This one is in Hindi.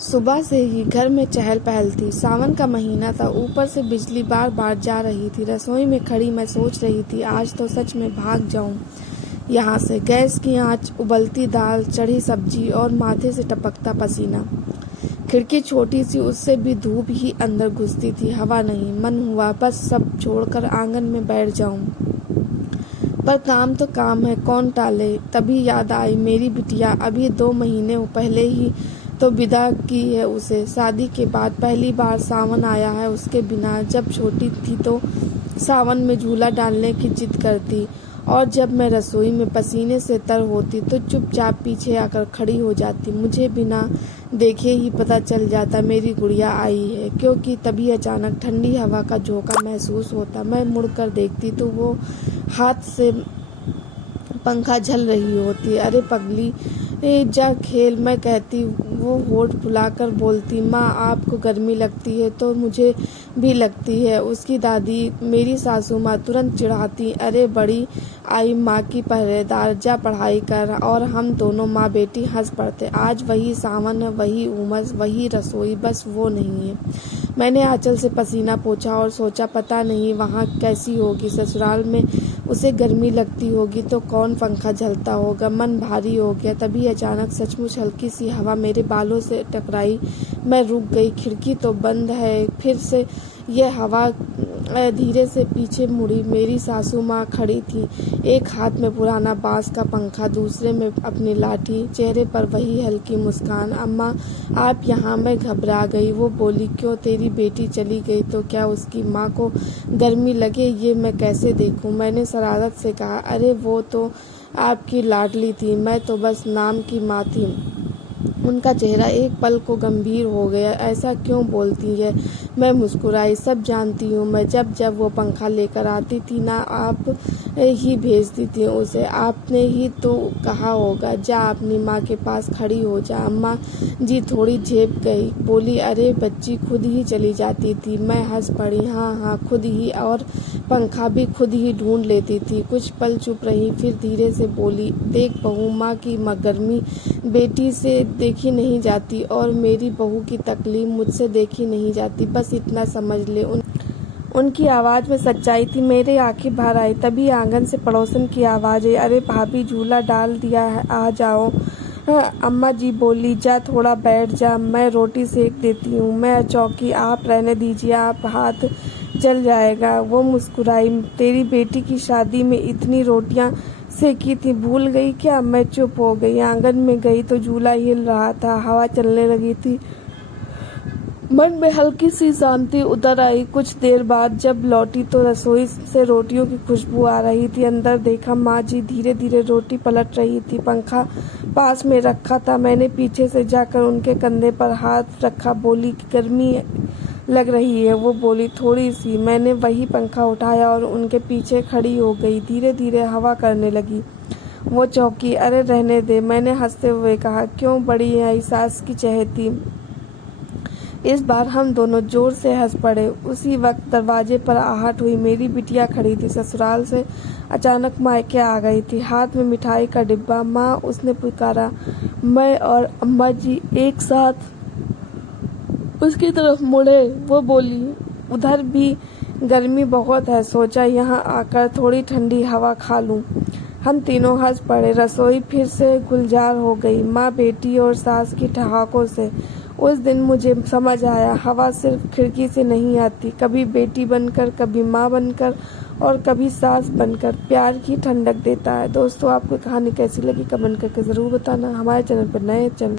सुबह से ही घर में चहल पहल थी। सावन का महीना था, ऊपर से बिजली बार बार जा रही थी। रसोई में खड़ी मैं सोच रही थी, आज तो सच में भाग जाऊं यहाँ से। गैस की आंच, उबलती दाल, चढ़ी सब्जी और माथे से टपकता पसीना। खिड़की छोटी सी, उससे भी धूप ही अंदर घुसती थी, हवा नहीं। मन हुआ बस सब छोड़कर आंगन में बैठ जाऊं, पर काम तो काम है, कौन टाले। तभी याद आई मेरी बिटिया, अभी 2 महीने पहले ही तो विदा की है उसे। शादी के बाद पहली बार सावन आया है उसके बिना। जब छोटी थी तो सावन में झूला डालने की जिद करती, और जब मैं रसोई में पसीने से तर होती तो चुपचाप पीछे आकर खड़ी हो जाती। मुझे बिना देखे ही पता चल जाता मेरी गुड़िया आई है, क्योंकि तभी अचानक ठंडी हवा का झोंका महसूस होता। मैं मुड़कर देखती तो वो हाथ से पंखा झल रही होती। अरे पगली, जा खेल, मैं कहती। वो होठ फुलाकर बोलती, माँ आपको गर्मी लगती है तो मुझे भी लगती है। उसकी दादी, मेरी सासू माँ, तुरंत चिढ़ाती, अरे बड़ी आई माँ की पहरेदार, जा पढ़ाई कर। और हम दोनों माँ बेटी हंस पड़ते। आज वही सावन है, वही उमस, वही रसोई, बस वो नहीं है। मैंने आंचल से पसीना पोंछा और सोचा, पता नहीं वहाँ कैसी होगी। ससुराल में उसे गर्मी लगती होगी तो कौन पंखा झलता होगा। मन भारी हो गया। तभी अचानक सचमुच हल्की सी हवा मेरे बालों से टकराई। मैं रुक गई। खिड़की तो बंद है, फिर से यह हवा धीरे से पीछे मुड़ी। मेरी सासू माँ खड़ी थी, एक हाथ में पुराना बांस का पंखा, दूसरे में अपनी लाठी, चेहरे पर वही हल्की मुस्कान। अम्मा आप यहाँ? मैं घबरा गई। वो बोली, क्यों, तेरी बेटी चली गई तो क्या उसकी माँ को गर्मी लगे, ये मैं कैसे देखूं? मैंने शरारत से कहा, अरे वो तो आपकी लाडली थी, मैं तो बस नाम की माँ थी। उनका चेहरा एक पल को गंभीर हो गया। ऐसा क्यों बोलती है? मैं मुस्कुराई। सब जानती हूँ मैं। जब जब वो पंखा लेकर आती थी ना, आप ही भेजती थी उसे। आपने ही तो कहा होगा, जा अपनी माँ के पास खड़ी हो जा। अम्मा जी थोड़ी झेप गई, बोली, अरे बच्ची खुद ही चली जाती थी। मैं हंस पड़ी, हाँ हाँ खुद ही, और पंखा भी खुद ही ढूंढ लेती थी। कुछ पल चुप रही, फिर धीरे से बोली, देख बहू, माँ की गर्मी बेटी से देखी नहीं जाती, और मेरी बहू की तकलीफ मुझसे देखी नहीं जाती। बस इतना समझ ले। उनकी आवाज़ में सच्चाई थी। मेरे आंखें भर आई। तभी आंगन से पड़ोसन की आवाज़ आई, अरे भाभी झूला डाल दिया है, आ जाओ। अम्मा जी बोली, जा थोड़ा बैठ जा, मैं रोटी सेक देती हूँ। मैं चौंकी, आप रहने दीजिए, आप हाथ जल जाएगा। वो मुस्कुराई, तेरी बेटी की शादी में इतनी रोटियां सेकी थी, भूल गई क्या? मैं चुप हो गई। आंगन में गई तो झूला हिल रहा था, हवा चलने लगी थी। मन में हल्की सी शांति उतर आई। कुछ देर बाद जब लौटी तो रसोई से रोटियों की खुशबू आ रही थी। अंदर देखा, माँ जी धीरे धीरे रोटी पलट रही थी। पंखा पास में रखा था। मैंने पीछे से जाकर उनके कंधे पर हाथ रखा, बोली, गर्मी लग रही है? वो बोली, थोड़ी सी। मैंने वही पंखा उठाया और उनके पीछे खड़ी हो गई। धीरे धीरे हवा करने लगी। वो चौंकी, अरे रहने दे। मैंने हंसते हुए कहा, क्यों, बड़ी आई सास की चहेती। इस बार हम दोनों जोर से हंस पड़े। उसी वक्त दरवाजे पर आहट हुई। मेरी बिटिया खड़ी थी, ससुराल से अचानक मायके आ गई थी, हाथ में मिठाई का डिब्बा। माँ, उसने पुकारा। मैं और अम्मा जी एक साथ उसकी तरफ मुड़े। वो बोली, उधर भी गर्मी बहुत है, सोचा यहाँ आकर थोड़ी ठंडी हवा खा लूं। हम तीनों हंस पड़े। रसोई फिर से गुलजार हो गई, माँ, बेटी और सास की ठहाकों से। उस दिन मुझे समझ आया, हवा सिर्फ खिड़की से नहीं आती, कभी बेटी बनकर, कभी माँ बनकर, और कभी सास बनकर प्यार की ठंडक देता है। दोस्तों, आपको कहानी कैसी लगी कमेंट करके ज़रूर बताना। हमारे चैनल पर नए चैनल